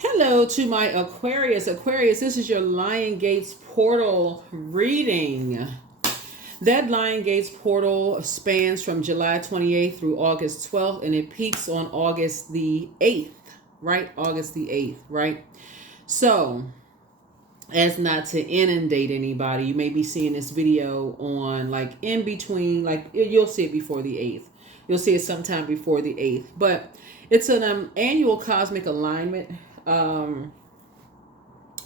Hello to my Aquarius. Aquarius, this is your Lion Gates portal reading. That Lion Gates portal spans from July 28th through August 12th, and it peaks on August the 8th, right? August the 8th, right? So, as not to inundate anybody, you may be seeing this video on like in between, like you'll see it before the 8th. You'll see it sometime before the 8th. But it's an annual cosmic alignment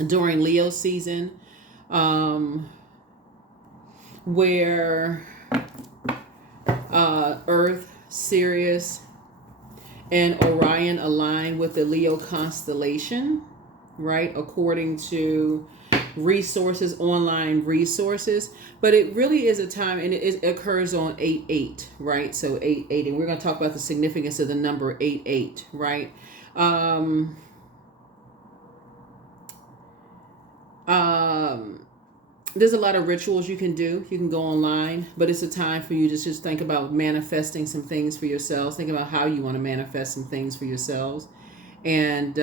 during Leo season, where Earth, Sirius, and Orion align with the Leo constellation, right? According to resources, online resources. But it really is a time, and it occurs on 8/8, right? So 8/8, and we're going to talk about the significance of the number 8/8, right? There's a lot of rituals you can do. You can go online, but it's a time for you to just think about manifesting some things for yourselves. Think about how you want to manifest some things for yourselves, and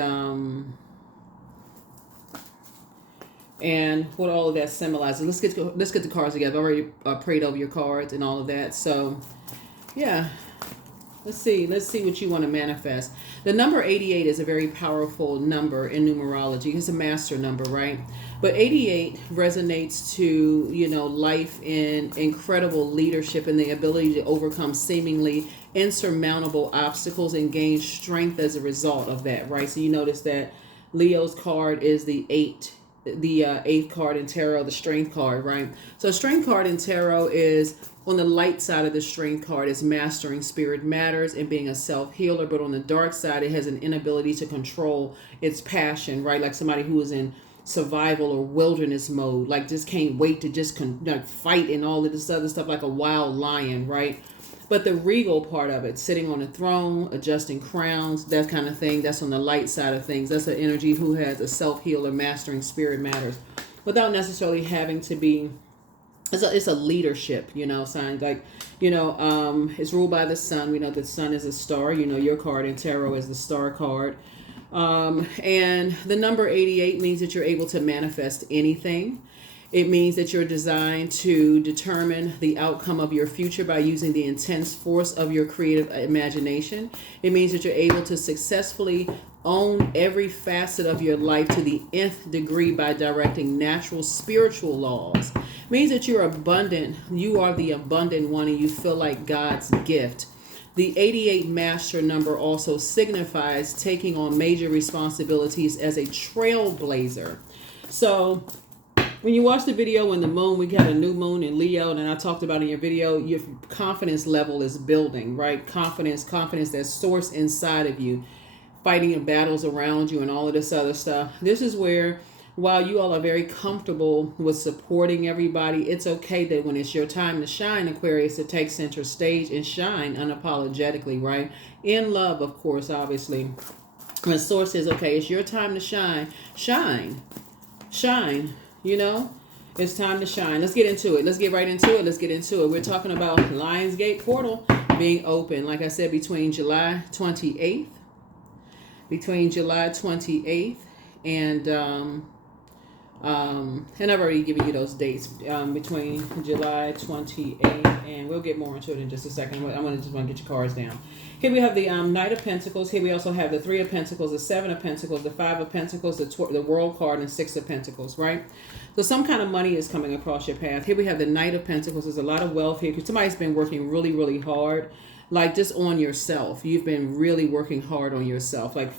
what all of that symbolizes. Let's get the cards together. I already prayed over your cards and all of that. So, yeah. Let's see what you want to manifest. The number 88 is a very powerful number in numerology. It's a master number, right? But 88 resonates to, life in incredible leadership and the ability to overcome seemingly insurmountable obstacles and gain strength as a result of that, right? So you notice that Leo's card is the 8. The eighth card in tarot, the strength card, right? So strength card in tarot is on the light side of the strength card is mastering spirit matters and being a self-healer, but on the dark side it has an inability to control its passion, right? Like somebody who is in survival or wilderness mode, like just can't wait to just fight and all of this other stuff, like a wild lion, right? But the regal part of it, sitting on a throne, adjusting crowns, that kind of thing, that's on the light side of things. That's an energy who has a self-healer, mastering spirit matters, without necessarily having to be, it's a leadership, sign. Like, it's ruled by the sun. We know that the sun is a star. Your card in tarot is the star card. And the number 88 means that you're able to manifest anything. It means that you're designed to determine the outcome of your future by using the intense force of your creative imagination. It means that you're able to successfully own every facet of your life to the nth degree by directing natural spiritual laws. It means that you're abundant. You are the abundant one, and you feel like God's gift. The 88 master number also signifies taking on major responsibilities as a trailblazer. So when you watch the video when the moon, we got a new moon in Leo, and I talked about in your video, your confidence level is building, right? Confidence that's sourced inside of you, fighting in battles around you and all of this other stuff. This is where, while you all are very comfortable with supporting everybody, it's okay that when it's your time to shine, Aquarius, to take center stage and shine unapologetically, right? In love, of course, obviously. When source says, okay, it's your time to shine, shine. It's time to shine. Let's get into it. Let's get right into it. Let's get into it. We're talking about Lionsgate portal being open, like I said, between July 28th and I've already given you those dates, between July 28th, and we'll get more into it in just a second. I just want to get your cards down. Here we have the Knight of Pentacles. Here we also have the 3 of Pentacles, the 7 of Pentacles, the 5 of Pentacles, the World card, and 6 of Pentacles, right? So some kind of money is coming across your path. Here we have the Knight of Pentacles. There's a lot of wealth here because somebody's been working really, really hard, like just on yourself. You've been really working hard on yourself. Like,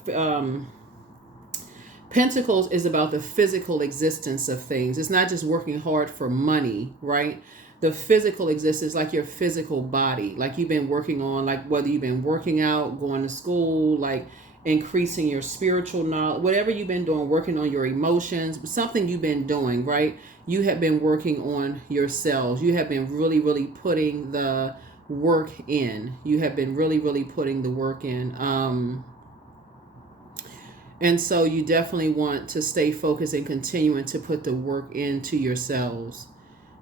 Pentacles is about the physical existence of things. It's not just working hard for money, right? The physical existence, like your physical body, like you've been working on, like whether you've been working out, going to school, like increasing your spiritual knowledge, whatever you've been doing, working on your emotions, something you've been doing, right? You have been working on yourselves. You have been really, really putting the work in. You have been really, really putting the work in. And so you definitely want to stay focused and continuing to put the work into yourselves.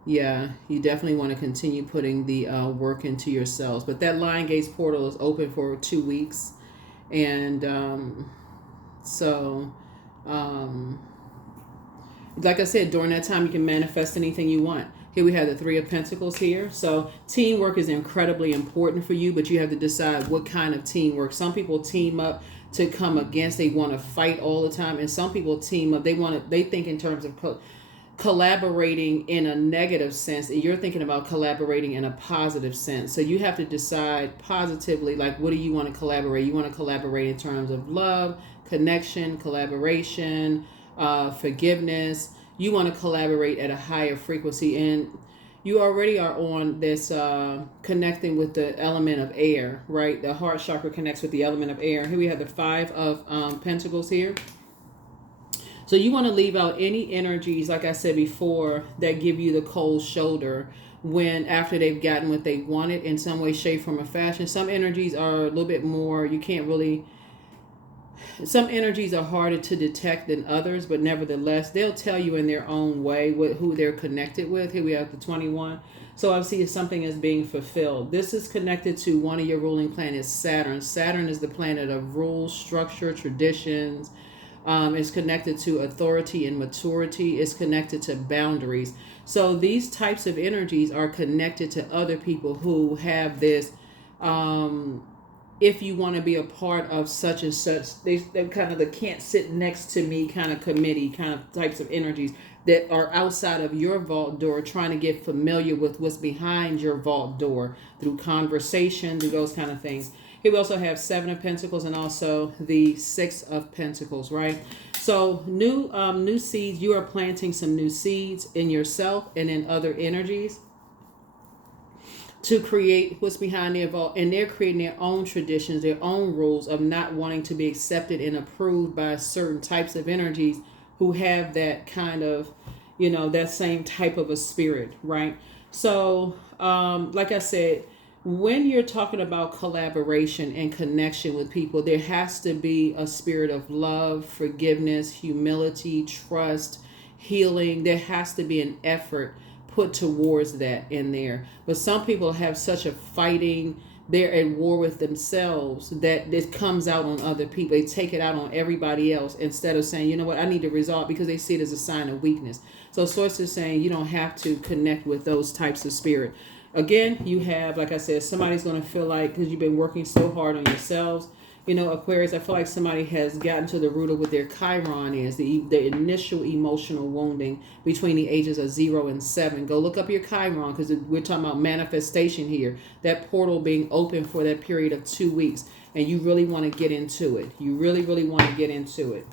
Yeah, you definitely want to continue putting the work into yourselves. But that Lion Gates portal is open for 2 weeks. And So, like I said, during that time, you can manifest anything you want. Here we have the Three of Pentacles here. So teamwork is incredibly important for you, but you have to decide what kind of teamwork. Some people team up to come against. They want to fight all the time, and some people team up. They think in terms of collaborating in a negative sense, and you're thinking about collaborating in a positive sense. So you have to decide positively, like, what do you want to collaborate? You want to collaborate in terms of love, connection, collaboration, forgiveness. You want to collaborate at a higher frequency, and you already are on this connecting with the element of air, right? The heart chakra connects with the element of air. Here we have the Five of Pentacles here. So you want to leave out any energies, like I said before, that give you the cold shoulder when after they've gotten what they wanted in some way, shape, form, or fashion. Some energies are a little bit more, you can't really, some energies are harder to detect than others, but nevertheless, they'll tell you in their own way who they're connected with. Here we have the 21. So obviously if something is being fulfilled. This is connected to one of your ruling planets, Saturn. Saturn is the planet of rules, structure, traditions. It's connected to authority and maturity. It's connected to boundaries. So these types of energies are connected to other people who have this, if you want to be a part of such and such, they're kind of the can't sit next to me kind of committee kind of types of energies that are outside of your vault door, trying to get familiar with what's behind your vault door through conversation, through those kind of things. Here we also have Seven of Pentacles and also the Six of Pentacles, right? So new seeds, you are planting some new seeds in yourself and in other energies to create what's behind their vault, and they're creating their own traditions, their own rules of not wanting to be accepted and approved by certain types of energies who have that kind of, that same type of a spirit, right? So, like I said, when you're talking about collaboration and connection with people, there has to be a spirit of love, forgiveness, humility, trust, healing. There has to be an effort put towards that in there. But some people have such a fighting, they're at war with themselves that it comes out on other people. They take it out on everybody else instead of saying, you know what, I need to resolve, because they see it as a sign of weakness. So Source is saying you don't have to connect with those types of spirit. Again, you have, like I said, somebody's going to feel like, because you've been working so hard on yourselves, Aquarius, I feel like somebody has gotten to the root of what their Chiron is, the initial emotional wounding between the ages of 0 and 7. Go look up your Chiron, because we're talking about manifestation here. That portal being open for that period of 2 weeks, and you really want to get into it. You really, really want to get into it.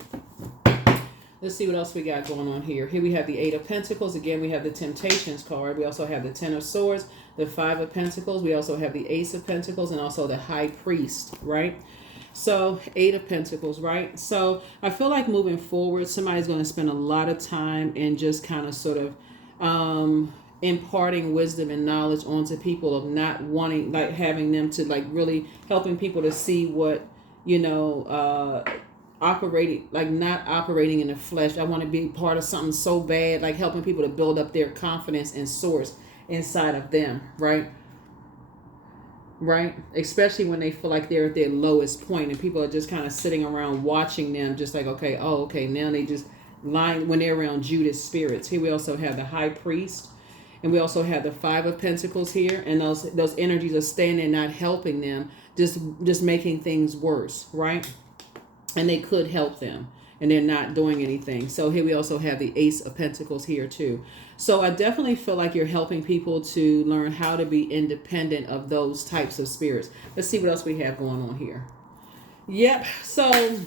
Let's see what else we got going on here. Here we have the Eight of Pentacles. Again, we have the Temptations card. We also have the Ten of Swords, the Five of Pentacles. We also have the Ace of Pentacles, and also the High Priest, right? So, Eight of Pentacles, right? So, I feel like moving forward, somebody's going to spend a lot of time in just kind of sort of imparting wisdom and knowledge onto people, of not wanting, like having them to, like, really helping people to see what, operating, like not operating in the flesh. I want to be part of something so bad, like helping people to build up their confidence and source inside of them, right? Especially when they feel like they're at their lowest point and people are just kind of sitting around watching them, just like, okay, now they just lying when they're around Judas spirits. Here we also have the High Priest, and we also have the Five of Pentacles here, and those energies are standing, not helping them, just making things worse, right? And they could help them, and they're not doing anything. So here we also have the Ace of Pentacles here too. So I definitely feel like you're helping people to learn how to be independent of those types of spirits. Let's see what else we have going on here. Yep. So a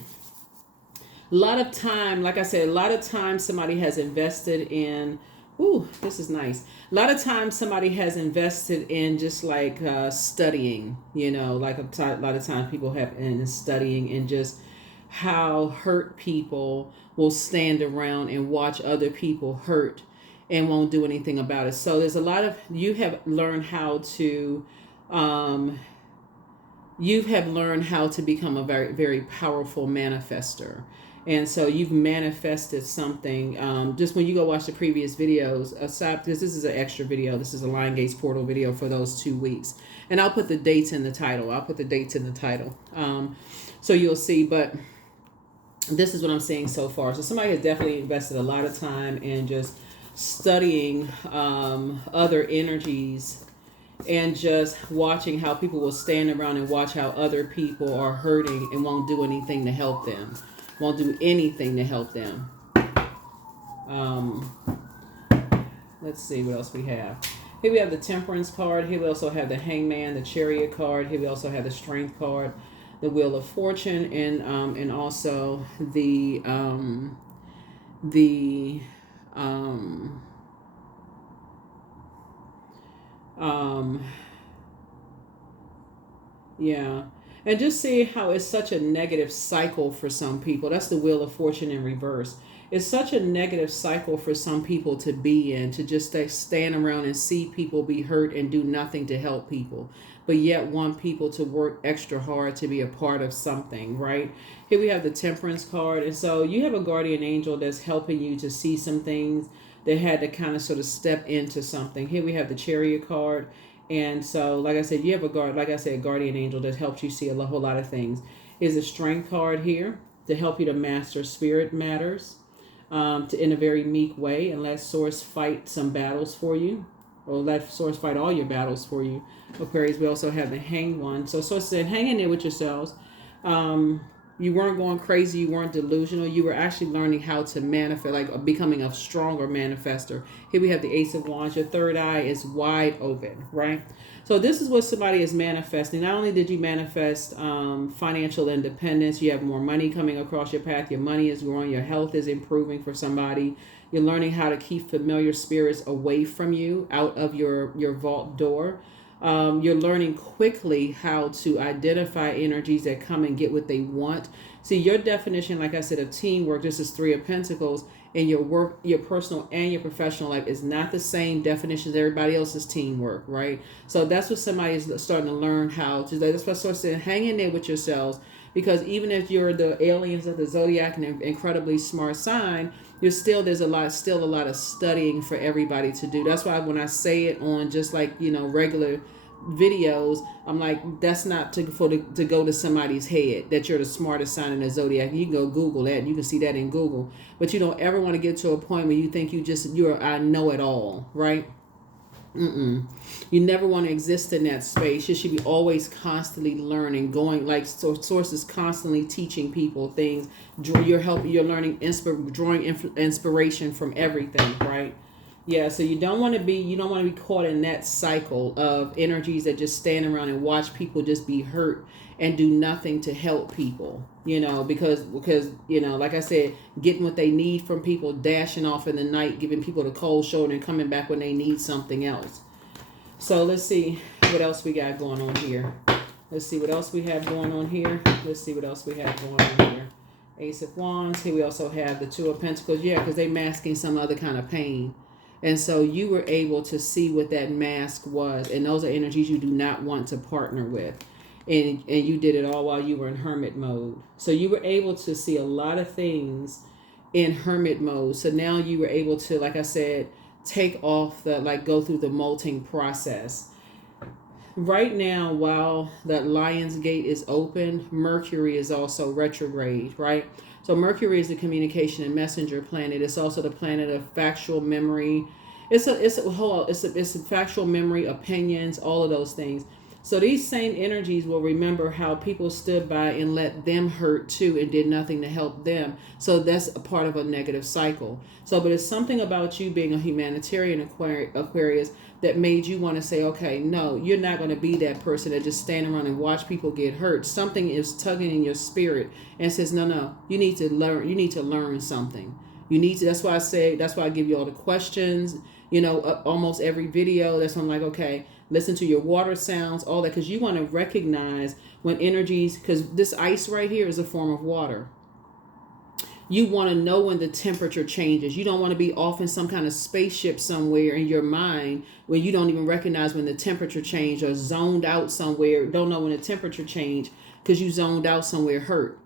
lot of time, like I said, a lot of time somebody has invested in, this is nice. A lot of times somebody has invested in just like studying, like a lot of times people have in studying and just how hurt people will stand around and watch other people hurt and won't do anything about it. So there's a lot of, you have learned how to become a very, very powerful manifester. And so you've manifested something. Just when you go watch the previous videos, aside, because this is an extra video, this is a Lion Gates portal video for those 2 weeks. And I'll put the dates in the title. So you'll see. But This is what I'm seeing so far. So somebody has definitely invested a lot of time in just studying other energies and just watching how people will stand around and watch how other people are hurting and won't do anything to help them. Won't do anything to help them. Um, let's see what else we have. Here we have the Temperance card. Here we also have the Hangman, the Chariot card. Here we also have the Strength card, the Wheel of Fortune, and also the the um, yeah. And just see how it's such a negative cycle for some people. That's the Wheel of Fortune in reverse. It's such a negative cycle for some people to be in, to just stand around and see people be hurt and do nothing to help people, but yet want people to work extra hard to be a part of something, right? Here we have the Temperance card. And so you have a guardian angel that's helping you to see some things that had to kind of sort of step into something. Here we have the Chariot card. And so, like I said, you have a guardian angel that helps you see a whole lot of things. Is a Strength card here to help you to master spirit matters, in a very meek way, and let Source fight some battles for you, or let Source fight all your battles for you. Aquarius, we also have the Hanged One. So Source said, hang in there with yourselves. You weren't going crazy. You weren't delusional. You were actually learning how to manifest, like becoming a stronger manifester. Here we have the Ace of Wands. Your third eye is wide open, right? So this is what somebody is manifesting. Not only did you manifest financial independence, you have more money coming across your path. Your money is growing. Your health is improving for somebody. You're learning how to keep familiar spirits away from you, out of your vault door. You're learning quickly how to identify energies that come and get what they want. See, your definition, like I said, of teamwork, this is Three of Pentacles, and your work, your personal and your professional life is not the same definition as everybody else's teamwork, right? So that's what somebody is starting to learn how to do. That's what I said, hang in there with yourselves, because even if you're the aliens of the Zodiac and an incredibly smart sign, there's a lot of studying for everybody to do. That's why when I say it on just like, regular videos, I'm like, that's not to go to somebody's head that you're the smartest sign in the Zodiac. You can go Google that. You can see that in Google. But you don't ever want to get to a point where you think you're I know it all, right? You never want to exist in that space. You should be always constantly learning, going like sources constantly teaching people things. You're learning, drawing inspiration from everything, right? Yeah, so you don't want to be caught in that cycle of energies that just stand around and watch people just be hurt and do nothing to help people, because like I said, getting what they need from people, dashing off in the night, giving people the cold shoulder and coming back when they need something else. So let's see what else we got going on here. Let's see what else we have going on here. Ace of Wands. Here we also have the Two of Pentacles. Yeah, because they're masking some other kind of pain. And so you were able to see what that mask was. And those are energies you do not want to partner with. And you did it all while you were in hermit mode. So you were able to see a lot of things in hermit mode. So now you were able to, like I said, take off go through the molting process. Right now, while that Lion's Gate is open, Mercury is also retrograde, right? So Mercury is the communication and messenger planet. It's also the planet of factual memory. It's a factual memory, opinions, all of those things. So these same energies will remember how people stood by and let them hurt too and did nothing to help them. So that's a part of a negative cycle. So, but it's something about you being a humanitarian Aquarius that made you want to say, okay, no, you're not going to be that person that just stand around and watch people get hurt. Something is tugging in your spirit and says, no, you need to learn something. That's why I give you all the questions, almost every video. That's when I'm like, okay, listen to your water sounds, all that, because you want to recognize when energies, because this ice right here is a form of water. You want to know when the temperature changes. You don't want to be off in some kind of spaceship somewhere in your mind where you don't even recognize when the temperature changed, or zoned out somewhere, don't know when the temperature changed because you zoned out somewhere hurt.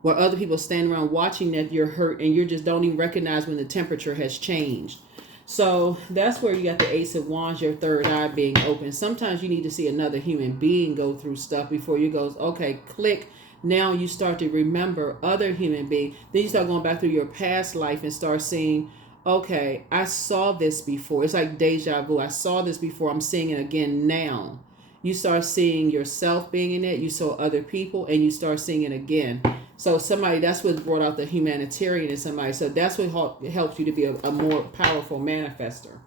Where other people stand around watching that you're hurt and you just don't even recognize when the temperature has changed. So that's where you got the Ace of Wands, your third eye being open. Sometimes you need to see another human being go through stuff before you go, okay, click. now you start to remember other human beings. Then you start going back through your past life and start seeing, okay, I saw this before. It's like deja vu. I saw this before. I'm seeing it again now. You start seeing yourself being in it. You saw other people, and you start seeing it again. So somebody, that's what brought out the humanitarian in somebody. So that's what helps you to be a more powerful manifester,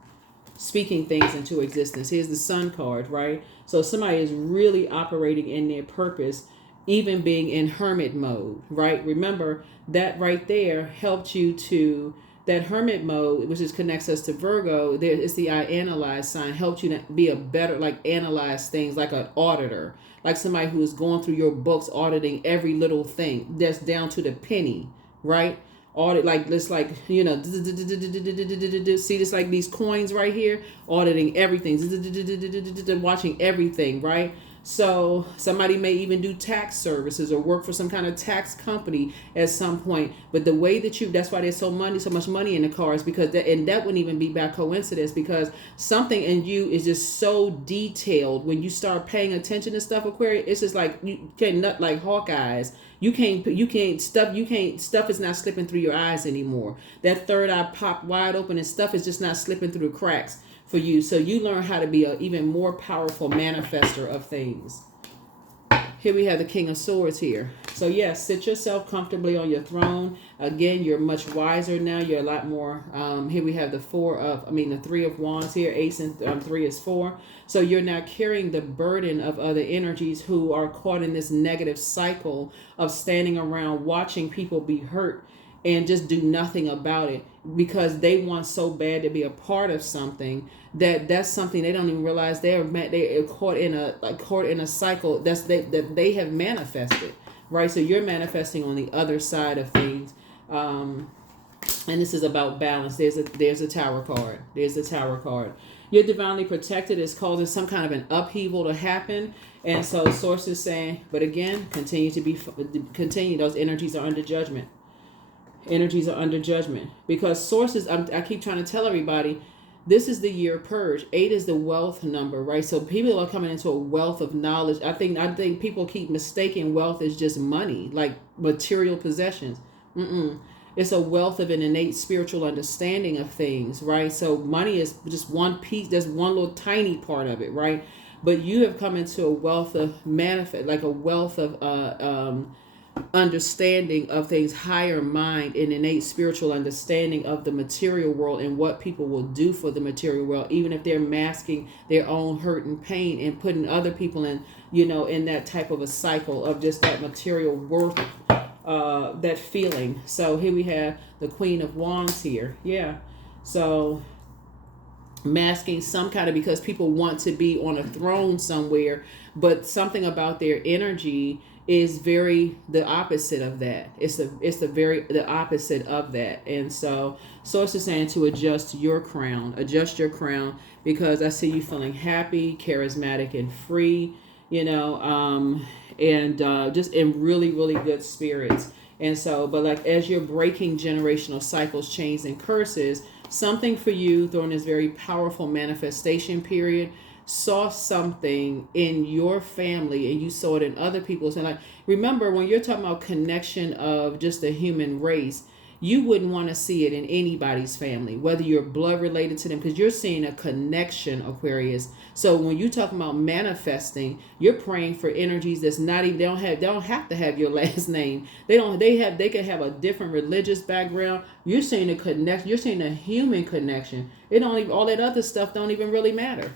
speaking things into existence. Here's the sun card, right? So somebody is really operating in their purpose, even being in hermit mode, right? Remember that right there helped you to, that hermit mode, which is connects us to Virgo, there is the I analyze sign, helps you to be a better, like analyze things like an auditor, like somebody who is going through your books, auditing every little thing that's down to the penny, right? Audit, like this, like, you know, see this, like these coins right here, auditing everything, watching everything, right? So somebody may even do tax services or work for some kind of tax company at some point. But the way that that's why there's so much money in the cards, because that wouldn't even be by coincidence, because something in you is just so detailed. When you start paying attention to stuff, Aquarius, it's just like you can't nut like Hawkeyes. Stuff is not slipping through your eyes anymore. That third eye popped wide open and stuff is just not slipping through the cracks for you. So you learn how to be an even more powerful manifester of things. Here we have the King of Swords here. So yes, sit yourself comfortably on your throne. Again, you're much wiser now. You're a lot more. Here we have the Three of Wands here. Ace and 3 is 4. So you're now carrying the burden of other energies who are caught in this negative cycle of standing around watching people be hurt and just do nothing about it, because they want so bad to be a part of something that's something they don't even realize they're caught in a cycle that they have manifested, right? So you're manifesting on the other side of things, and this is about balance. There's a Tower card. There's the Tower card. You're divinely protected. It's causing some kind of an upheaval to happen, and so source is saying, but again, continue. Those energies are under judgment. Energies are under judgment, because sources, I keep trying to tell everybody, this is the year purge. 8 is the wealth number, right? So people are coming into a wealth of knowledge. I think people keep mistaking wealth as just money, like material possessions. It's a wealth of an innate spiritual understanding of things, right? So money is just one piece. There's one little tiny part of it, right? But you have come into a wealth of like a wealth of understanding of things, higher mind, and innate spiritual understanding of the material world and what people will do for the material world, even if they're masking their own hurt and pain and putting other people in, in that type of a cycle of just that material worth, that feeling. So here we have the Queen of Wands here. Yeah. So masking some kind of, because people want to be on a throne somewhere, but something about their energy is the opposite of that. It's the opposite of that. And so source is saying to adjust your crown, because I see you feeling happy, charismatic, and free, and just in really, really good spirits. And so, but like as you're breaking generational cycles, chains, and curses, something for you during this very powerful manifestation period saw something in your family and you saw it in other people's. And like, remember, when you're talking about connection of just the human race, you wouldn't want to see it in anybody's family, whether you're blood related to them, because you're seeing a connection, Aquarius. So when you talk about manifesting, you're praying for energies that's not even, they don't have to have your last name. They could have a different religious background. You're seeing a connection. You're seeing a human connection. All that other stuff don't even really matter.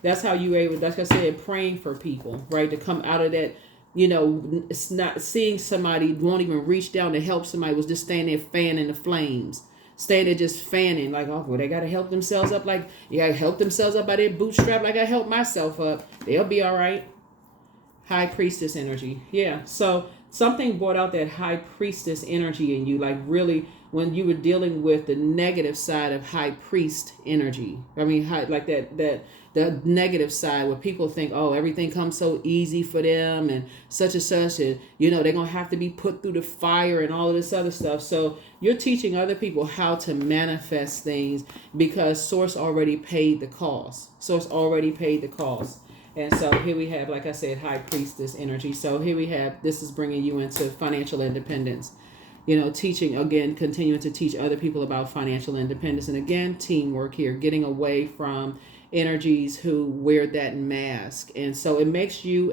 That's how you able, that's what I said, praying for people, right? To come out of that, it's not seeing somebody won't even reach down to help somebody, was just standing there fanning the flames. Stay there just fanning, like, oh, well, they got to help themselves up. Like, you got to help themselves up by their bootstrap, like I helped myself up. They'll be all right. High Priestess energy. Yeah. So something brought out that High Priestess energy in you, like really when you were dealing with the negative side of High Priest energy. I mean, like that the negative side where people think, oh, everything comes so easy for them and such, and they're going to have to be put through the fire and all of this other stuff. So you're teaching other people how to manifest things because Source already paid the cost. And so here we have, like I said, high priestess energy. So here we have, this is bringing you into financial independence. Teaching, again, continuing to teach other people about financial independence. And again, teamwork here, getting away from energies who wear that mask. And so it makes you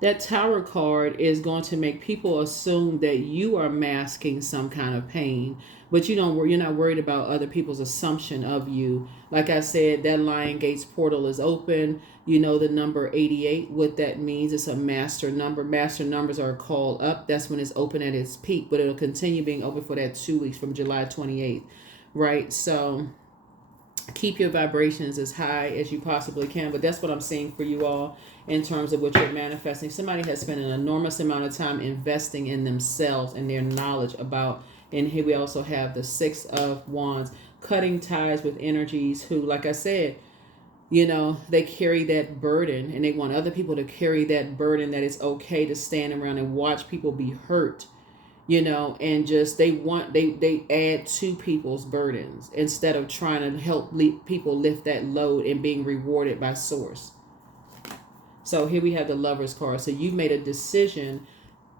that Tower card is going to make people assume that you are masking some kind of pain, but you're not worried about other people's assumption of you. Like I said, that Lion Gates portal is open. The number 88, what that means, it's a master number. Master numbers are called up. That's when it's open at its peak, but it'll continue being open for that 2 weeks from July 28th, right? So keep your vibrations as high as you possibly can. But that's what I'm seeing for you all in terms of what you're manifesting. Somebody has spent an enormous amount of time investing in themselves and their knowledge about. And here we also have the Six of Wands, cutting ties with energies who, like I said, they carry that burden, and they want other people to carry that burden, that it's okay to stand around and watch people be hurt, and just they add to people's burdens instead of trying to help people lift that load and being rewarded by source. So here we have the Lover's card. So you've made a decision.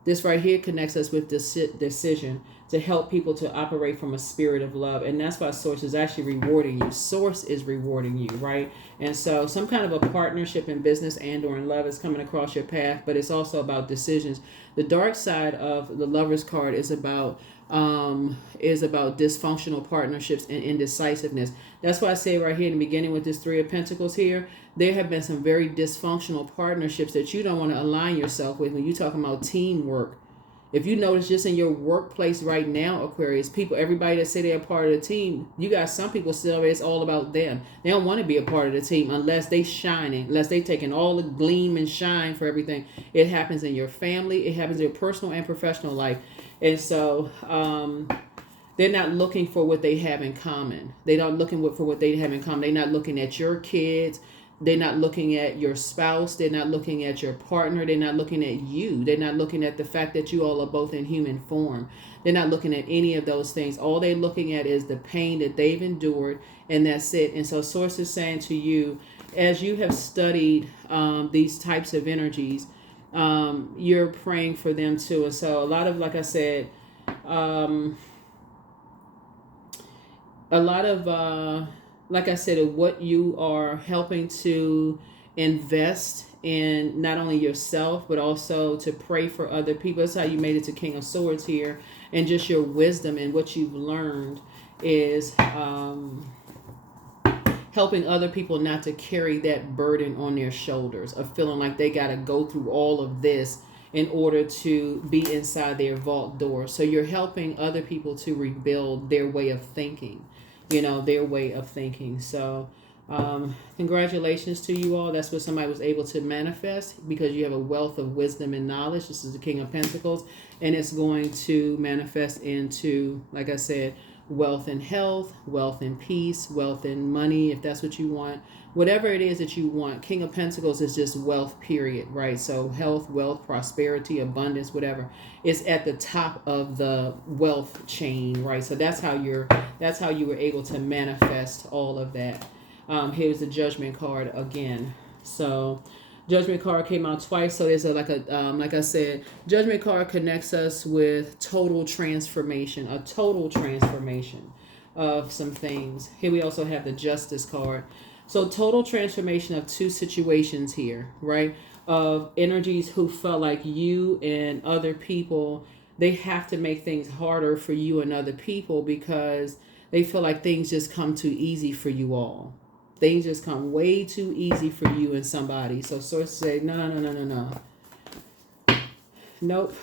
This right here connects us with this decision to help people to operate from a spirit of love. And that's why Source is actually rewarding you. Source is rewarding you, right? And so some kind of a partnership in business and or in love is coming across your path, but it's also about decisions. The dark side of the Lover's card is about dysfunctional partnerships and indecisiveness. That's why I say right here in the beginning with this Three of Pentacles here, there have been some very dysfunctional partnerships that you don't want to align yourself with when you're talking about teamwork. If you notice just in your workplace right now, Aquarius, everybody that say they're a part of the team, you got some people still, it's all about them. They don't want to be a part of the team unless they shining, unless they taking all the gleam and shine for everything. It happens in your family. It happens in your personal and professional life. And so they're not looking for what they have in common. They're not looking for what they have in common. They're not looking at your kids. They're not looking at your spouse. They're not looking at your partner. They're not looking at you. They're not looking at the fact that you all are both in human form. They're not looking at any of those things. All they're looking at is the pain that they've endured, and that's it. And so Source is saying to you, as you have studied these types of energies, you're praying for them too. And so a lot of, like I said, what you are helping to invest in, not only yourself, but also to pray for other people. That's how you made it to King of Swords here. And just your wisdom and what you've learned is helping other people not to carry that burden on their shoulders of feeling like they got to go through all of this in order to be inside their vault door. So you're helping other people to rebuild their way of thinking. Their way of thinking. So congratulations to you all. That's what somebody was able to manifest, because you have a wealth of wisdom and knowledge. This is the King of Pentacles, and it's going to manifest into, like I said, wealth and health, wealth and peace, wealth and money, if that's what you want. Whatever it is that you want. King of Pentacles is just wealth, period, right? So health, wealth, prosperity, abundance, whatever. It's at the top of the wealth chain, right? So that's how you were able to manifest all of that. Here's the Judgment card again. So Judgment card came out twice. So there's like I said, Judgment card connects us with total transformation, a total transformation of some things. Here we also have the Justice card. So total transformation of two situations here, right? Of energies who felt like you and other people, they have to make things harder for you and other people because they feel like things just come too easy for you all. Things just come way too easy for you and somebody. So Source say, no. Nope.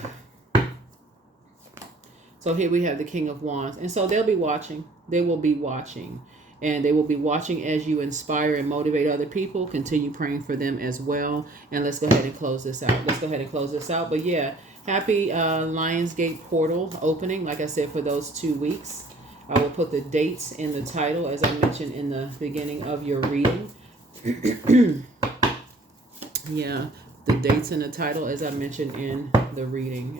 So here we have the King of Wands. And so they'll be watching. They will be watching. And they will be watching as you inspire and motivate other people. Continue praying for them as well. And let's go ahead and close this out. But yeah, happy Lionsgate portal opening, like I said, for those 2 weeks. I will put the dates in the title, as I mentioned in the beginning of your reading. Yeah, the dates in the title, as I mentioned in the reading.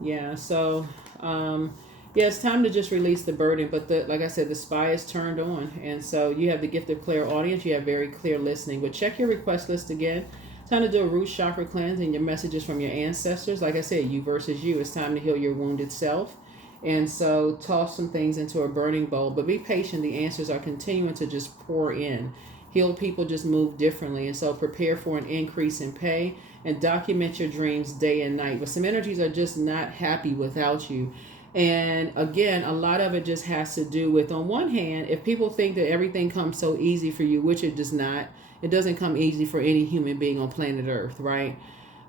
Yeah, so Yeah, it's time to just release the burden. But like I said, the spy is turned on, and so you have the gift of clairaudience. You have very clear listening. But check your request list again. Time to do a root chakra cleanse and your messages from your ancestors. Like I said, you versus you. It's time to heal your wounded self. And so toss some things into a burning bowl. But be patient. The answers are continuing to just pour in. Healed people just move differently. And so prepare for an increase in pay and document your dreams day and night. But some energies are just not happy without you. And again, a lot of it just has to do with, on one hand, if people think that everything comes so easy for you, which it does not, it doesn't come easy for any human being on planet Earth, right?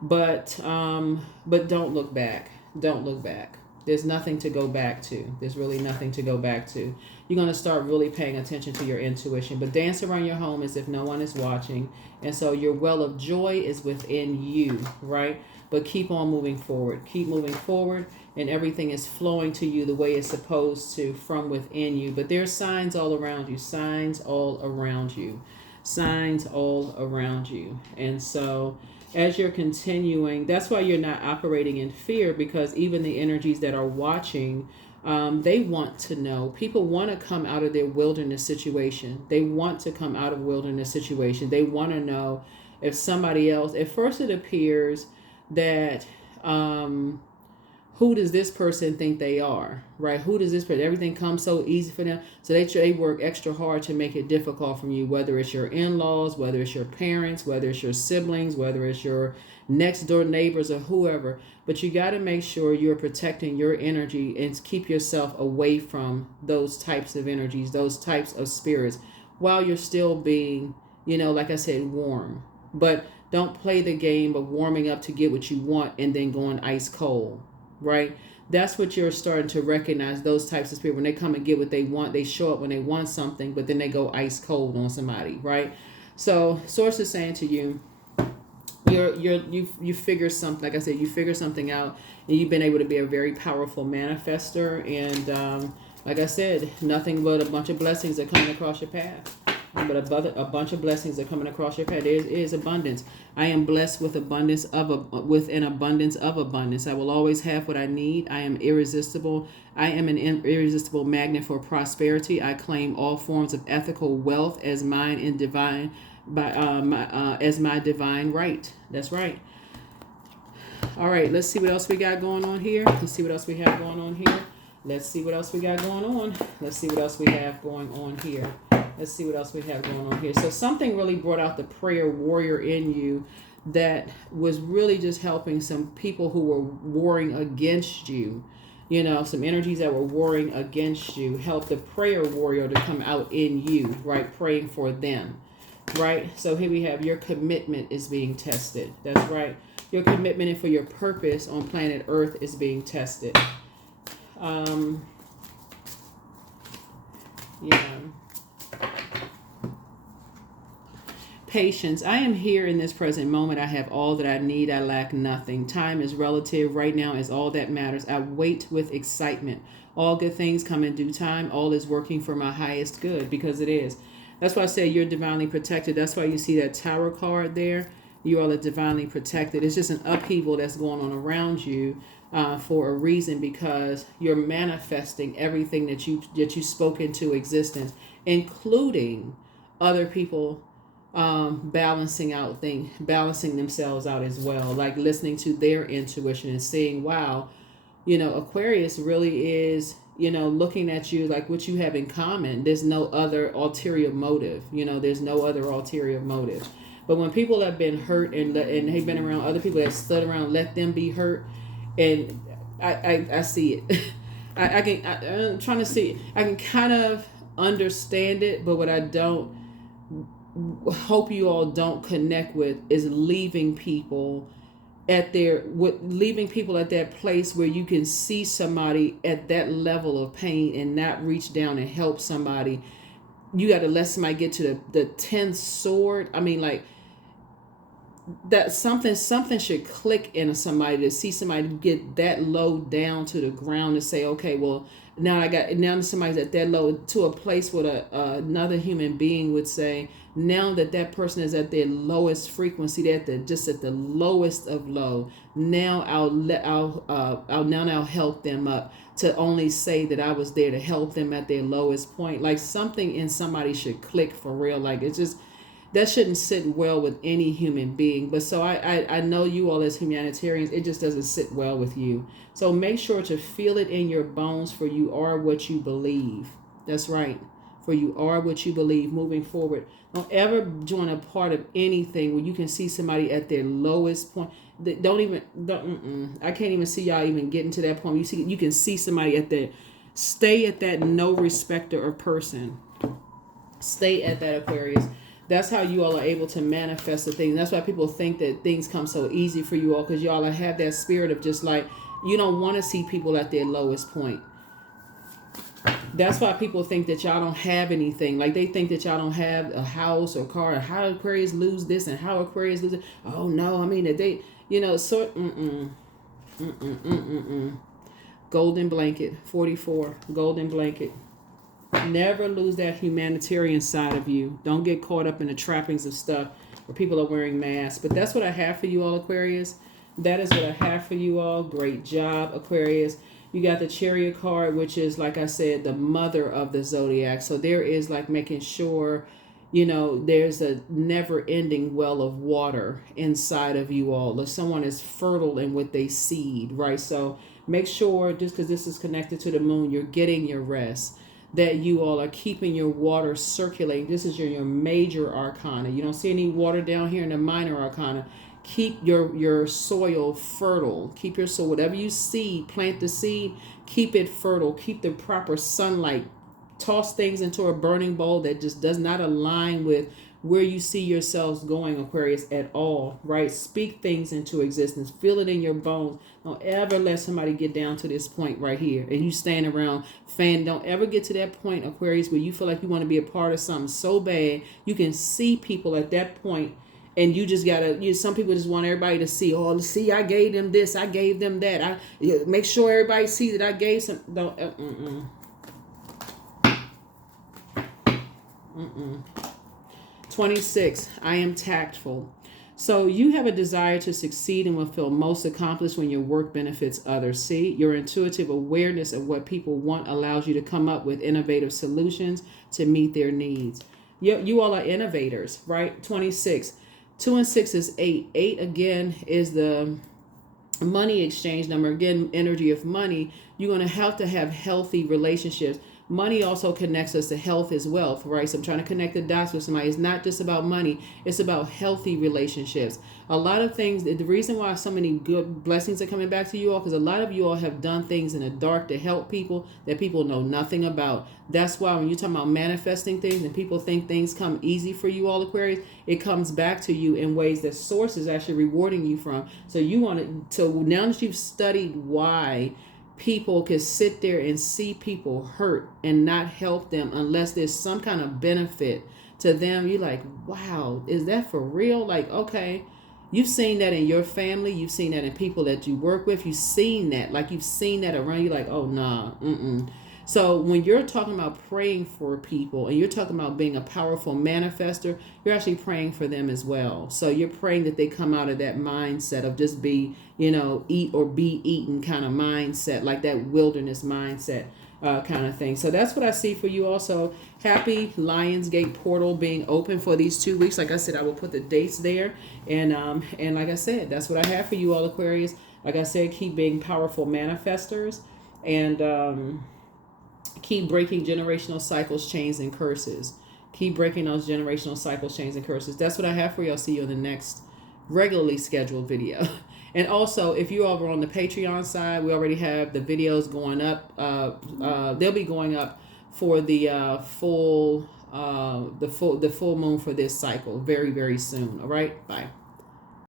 But don't look back. Don't look back. There's nothing to go back to. There's really nothing to go back to. You're going to start really paying attention to your intuition. But dance around your home as if no one is watching. And so your well of joy is within you, right? But keep on moving forward. Keep moving forward. And everything is flowing to you the way it's supposed to from within you. But there's signs all around you. Signs all around you. Signs all around you. And so as you're continuing, that's why you're not operating in fear, because even the energies that are watching, they want to know. People want to come out of their wilderness situation. They want to come out of wilderness situation. They want to know if somebody else, at first it appears that, who does this person think they are, right? Who does this person, everything comes so easy for them. So they work extra hard to make it difficult from you, whether it's your in-laws, whether it's your parents, whether it's your siblings, whether it's your next door neighbors or whoever. But you got to make sure you're protecting your energy and keep yourself away from those types of energies, those types of spirits, while you're still being, like I said, warm. But don't play the game of warming up to get what you want and then going ice cold. Right? That's what you're starting to recognize, those types of people. When they come and get what they want, they show up when they want something, but then they go ice cold on somebody, right? So Source is saying to you, you figure something, like I said, you figure something out, and you've been able to be a very powerful manifester. And like I said, nothing but a bunch of blessings are coming across your path. But a bunch of blessings are coming across your path. There is abundance. I am blessed with an abundance of abundance. I will always have what I need. I am irresistible. I am an irresistible magnet for prosperity. I claim all forms of ethical wealth as mine and divine as my divine right. That's right. All right. Let's see what else we got going on here. Let's see what else we have going on here. Let's see what else we got going on. Let's see what else we have going on here. Let's see what else we have going on here. So something really brought out the prayer warrior in you that was really just helping some people who were warring against you. Some energies that were warring against you. Help the prayer warrior to come out in you, right? Praying for them, right? So here we have your commitment is being tested. That's right. Your commitment and for your purpose on planet Earth is being tested. Patience. I am here in this present moment. I have all that I need. I lack nothing. Time is relative. Right now is all that matters. I wait with excitement. All good things come in due time. All is working for my highest good, because it is. That's why I say you're divinely protected. That's why you see that Tower card there. You all are divinely protected. It's just an upheaval that's going on around you for a reason, because you're manifesting everything that you spoke into existence, including other people balancing themselves out as well, like listening to their intuition and seeing, wow, Aquarius really is, looking at you like what you have in common. There's no other ulterior motive. There's no other ulterior motive. But when people have been hurt and they've been around other people that stood around, let them be hurt, and I see it. I'm trying to see it. I can kind of understand it, but what I don't hope you all don't connect with is leaving people at that place where you can see somebody at that level of pain and not reach down and help somebody. You got to let somebody get to the 10th sword. I mean, like, that something should click in somebody to see somebody get that low down to the ground and say, okay, well, now somebody's at that low, to a place where another human being would say, now that person is at their lowest frequency, they're just at the lowest of low. Now I'll help them up, to only say that I was there to help them at their lowest point. Like something in somebody should click for real. Like it's just, that shouldn't sit well with any human being. But so I know you all as humanitarians, it just doesn't sit well with you. So make sure to feel it in your bones, for you are what you believe. That's right. For you are what you believe. Moving forward, don't ever join a part of anything where you can see somebody at their lowest point. I can't even see y'all even getting to that point. You can see somebody at the, stay at that no respecter of person. Stay at that, Aquarius. That's how you all are able to manifest the things. That's why people think that things come so easy for you all, because y'all have that spirit of just like, you don't want to see people at their lowest point. That's why people think that y'all don't have anything. Like they think that y'all don't have a house or car. Or how Aquarius lose this and how Aquarius lose it. Oh no, I mean that they, Golden blanket, 44, golden blanket. Never lose that humanitarian side of you. Don't get caught up in the trappings of stuff where people are wearing masks. But that's what I have for you all, Aquarius. That is what I have for you all. Great job, Aquarius. You got the Chariot card, which is, like I said, the mother of the zodiac. So there is like making sure, there's a never-ending well of water inside of you all. If someone is fertile in what they seed, right? So make sure, just because this is connected to the moon, you're getting your rest, that you all are keeping your water circulating. This is your major arcana. You don't see any water down here in the minor arcana. Keep your soil fertile. Keep your soil, whatever you seed, plant the seed, keep it fertile. Keep the proper sunlight. Toss things into a burning bowl that just does not align with where you see yourselves going, Aquarius, at all, right? Speak things into existence. Feel it in your bones. Don't ever let somebody get down to this point right here and you stand around fan. Don't ever get to that point, Aquarius, where you feel like you want to be a part of something so bad. You can see people at that point, and you just gotta, some people just want everybody to see, oh, see, I gave them this, I gave them that. Make sure everybody sees that I gave some. Don't, 26, I am tactful. So you have a desire to succeed and will feel most accomplished when your work benefits others. See, your intuitive awareness of what people want allows you to come up with innovative solutions to meet their needs. You all are innovators, right? 26. 2 and 6 is 8. 8 again is the money exchange number. Again, energy of money. You're going to have healthy relationships. Money also connects us to health as wealth, right? So I'm trying to connect the dots with somebody. It's not just about money. It's about healthy relationships. A lot of things, the reason why so many good blessings are coming back to you all, because a lot of you all have done things in the dark to help people that people know nothing about. That's why when you're talking about manifesting things and people think things come easy for you all, Aquarius, it comes back to you in ways that source is actually rewarding you from. So you want to, so now that you've studied why people can sit there and see people hurt and not help them unless there's some kind of benefit to them, you're like, wow, is that for real? Like, okay, you've seen that in your family, you've seen that in people that you work with, you've seen that, like you've seen that around you, like, oh nah. So when you're talking about praying for people and you're talking about being a powerful manifester, you're actually praying for them as well. So you're praying that they come out of that mindset of just be, eat or be eaten kind of mindset, like that wilderness mindset kind of thing. So that's what I see for you also. Happy Lionsgate portal being open for these 2 weeks. Like I said, I will put the dates there. And like I said, that's what I have for you all, Aquarius. Like I said, keep being powerful manifestors and keep breaking generational cycles, chains, and curses. Keep breaking those generational cycles, chains, and curses. That's what I have for you. I'll see you in the next regularly scheduled video. And also, if you all are on the Patreon side, we already have the videos going up. They'll be going up for the full moon for this cycle very, very soon. All right, bye.